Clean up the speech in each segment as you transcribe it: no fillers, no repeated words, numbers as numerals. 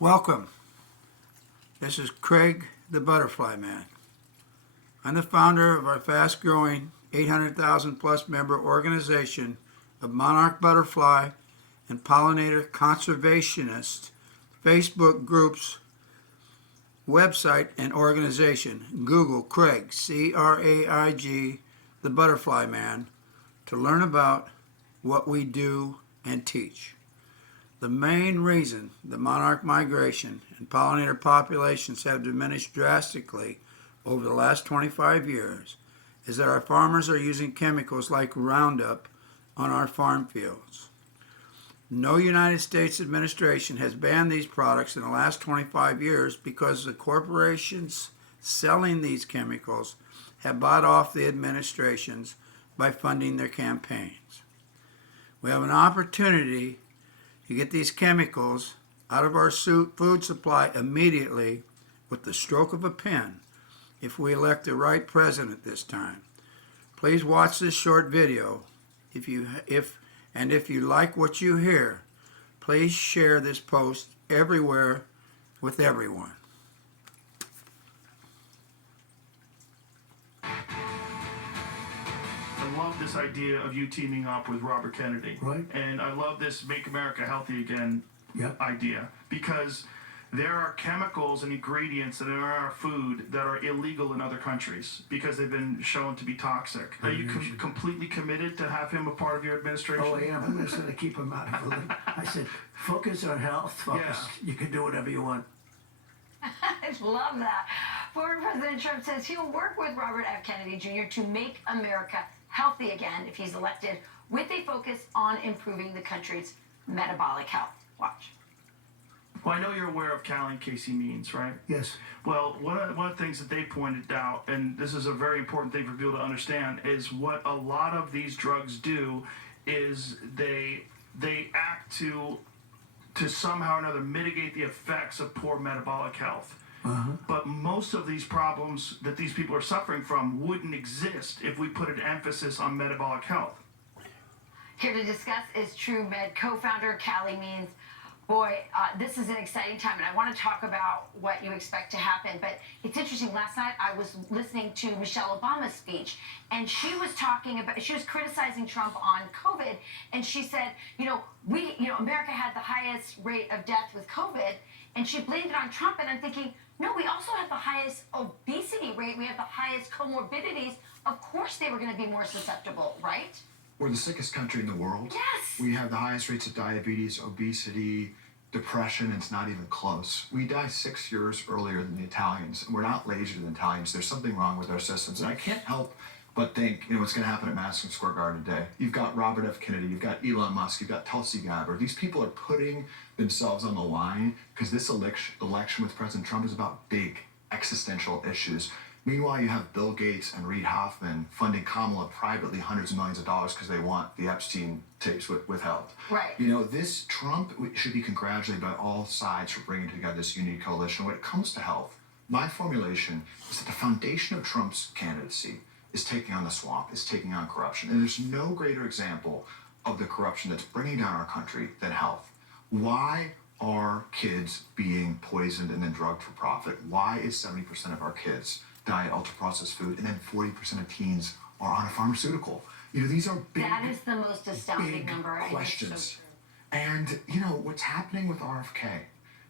Welcome. This is Craig the Butterfly Man. I'm the founder of our fast-growing 800,000 plus member organization of monarch butterfly and pollinator conservationist Facebook groups, website, and organization. Google Craig, C-R-A-I-G, the Butterfly Man, to learn about what we do and teach. The main reason the monarch migration and pollinator populations have diminished drastically over the last 25 years is that our farmers are using chemicals like Roundup on our farm fields. No United States administration has banned these products in the last 25 years because the corporations selling these chemicals have bought off the administrations by funding their campaigns. We have an opportunity to get these chemicals out of our food supply immediately with the stroke of a pen if we elect the right president this time. Please watch this short video. If you like what you hear, please share this post everywhere with everyone. I love this idea of you teaming up with Robert Kennedy. Right. And I love this Make America Healthy Again idea, because there are chemicals and ingredients that are in our food that are illegal in other countries because they've been shown to be toxic. Are you completely committed to have him a part of your administration? Oh, I am. I'm just going to keep him out of it. I said, focus on health. Focus. Yeah. You can do whatever you want. I love that. Former President Trump says he'll work with Robert F. Kennedy Jr. to make America healthy again if he's elected, with a focus on improving the country's metabolic health. Watch. Well, I know you're aware of Callie and Casey Means, right? Yes. Well, one of the things that they pointed out, and this is a very important thing for people to understand, is what a lot of these drugs do is they act to somehow or another mitigate the effects of poor metabolic health. But most of these problems that these people are suffering from wouldn't exist if we put an emphasis on metabolic health. Here to discuss is TrueMed co-founder Callie Means. Boy, this is an exciting time, and I want to talk about what you expect to happen. But it's interesting. Last night I was listening to Michelle Obama's speech, and she was criticizing Trump on COVID, and she said, America had the highest rate of death with COVID, and she blamed it on Trump. And I'm thinking, no, we also have the highest obesity rate. We have the highest comorbidities. Of course, they were going to be more susceptible, right? We're the sickest country in the world. Yes. We have the highest rates of diabetes, obesity, depression, and it's not even close. We die 6 years earlier than the Italians, and we're not lazier than Italians. There's something wrong with our systems, and I can't help but think, what's going to happen at Madison Square Garden today. You've got Robert F. Kennedy, you've got Elon Musk, you've got Tulsi Gabbard. These people are putting themselves on the line because this election with President Trump is about big existential issues. Meanwhile, you have Bill Gates and Reid Hoffman funding Kamala privately hundreds of millions of dollars because they want the Epstein tapes withheld. Right. This Trump should be congratulated by all sides for bringing together this unique coalition. When it comes to health, my formulation is that the foundation of Trump's candidacy is taking on the swamp, is taking on corruption. And there's no greater example of the corruption that's bringing down our country than health. Why are kids being poisoned and then drugged for profit? Why is 70% of our kids die at ultra-processed food, and then 40% of teens are on a pharmaceutical? These are big, that is the most astounding number. Questions. And what's happening with RFK,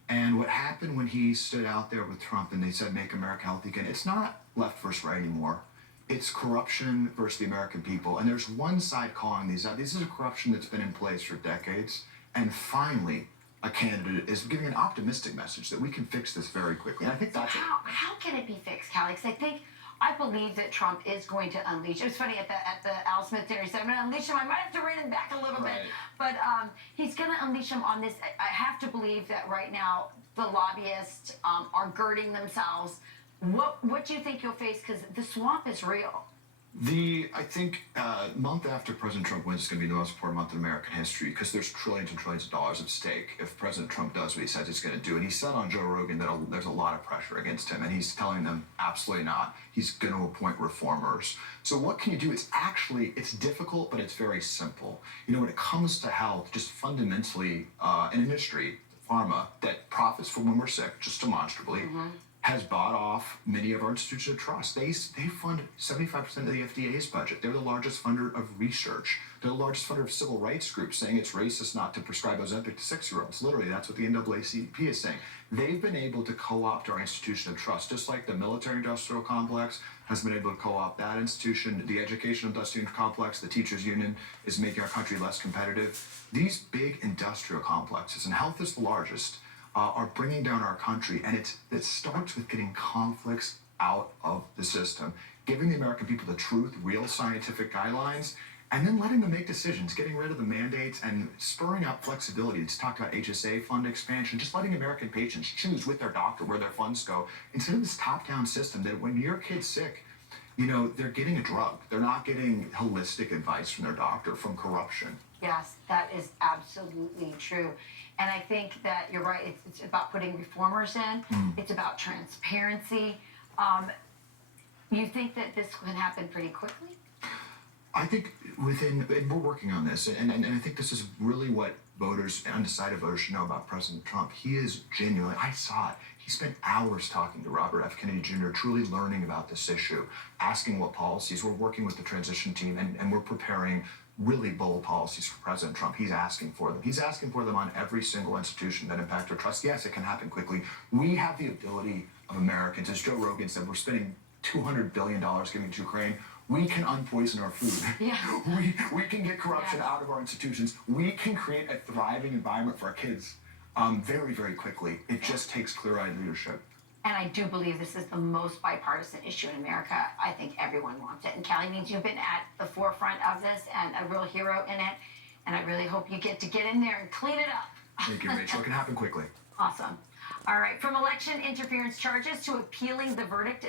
and what happened when he stood out there with Trump and they said "Make America Healthy Again." It's not left versus right anymore. It's corruption versus the American people, and there's one side calling these out. This is a corruption that's been in place for decades, and finally, a candidate is giving an optimistic message that we can fix this very quickly. And I think that's how can it be fixed, Callie? Because I believe that Trump is going to unleash. It was funny at the Al Smith dinner. He said, "I'm going to unleash him. I might have to rein him back a little bit, but he's going to unleash him on this." I have to believe that right now the lobbyists are girding themselves. What do you think you'll face? Because the swamp is real. I think month after President Trump wins is going to be the most important month in American history because there's trillions and trillions of dollars at stake if President Trump does what he says he's going to do. And he said on Joe Rogan that there's a lot of pressure against him, and he's telling them absolutely not. He's going to appoint reformers. So what can you do? It's difficult, but it's very simple. When it comes to health, just fundamentally, an industry, pharma that profits from when we're sick, just demonstrably, has bought off many of our institutions of trust. They fund 75% of the FDA's budget. They're the largest funder of research. They're the largest funder of civil rights groups, saying it's racist not to prescribe Ozempic to 6-year-olds. Literally, that's what the NAACP is saying. They've been able to co-opt our institution of trust, just like the military-industrial complex has been able to co-opt that institution. The education-industrial complex, the teachers' union, is making our country less competitive. These big industrial complexes, and health is the largest, are bringing down our country, and it starts with getting conflicts out of the system, giving the American people the truth, real scientific guidelines, and then letting them make decisions, getting rid of the mandates and spurring out flexibility. It's talked about HSA fund expansion, just letting American patients choose with their doctor where their funds go, instead of this top-down system that when your kid's sick, they're getting a drug. They're not getting holistic advice from their doctor, from corruption. Yes, that is absolutely true. And I think that you're right. It's about putting reformers in. It's about transparency. You think that this can happen pretty quickly? I think and we're working on this, and I think this is really what voters, undecided voters, should know about President Trump. He is genuine. I saw it. He spent hours talking to Robert F. Kennedy Jr., truly learning about this issue, asking what policies. We're working with the transition team, and we're preparing really bold policies for President Trump. He's asking for them. He's asking for them on every single institution that impact our trust. Yes, it can happen quickly. We have the ability of Americans, as Joe Rogan said, we're spending $200 billion giving to Ukraine. We can unpoison our food. Yeah. We can get corruption out of our institutions. We can create a thriving environment for our kids very, very quickly. It just takes clear-eyed leadership. And I do believe this is the most bipartisan issue in America. I think everyone wants it. And Callie means you've been at the forefront of this and a real hero in it. And I really hope you get in there and clean it up. Thank you, Rachel. It can happen quickly. Awesome. All right. From election interference charges to appealing the verdict in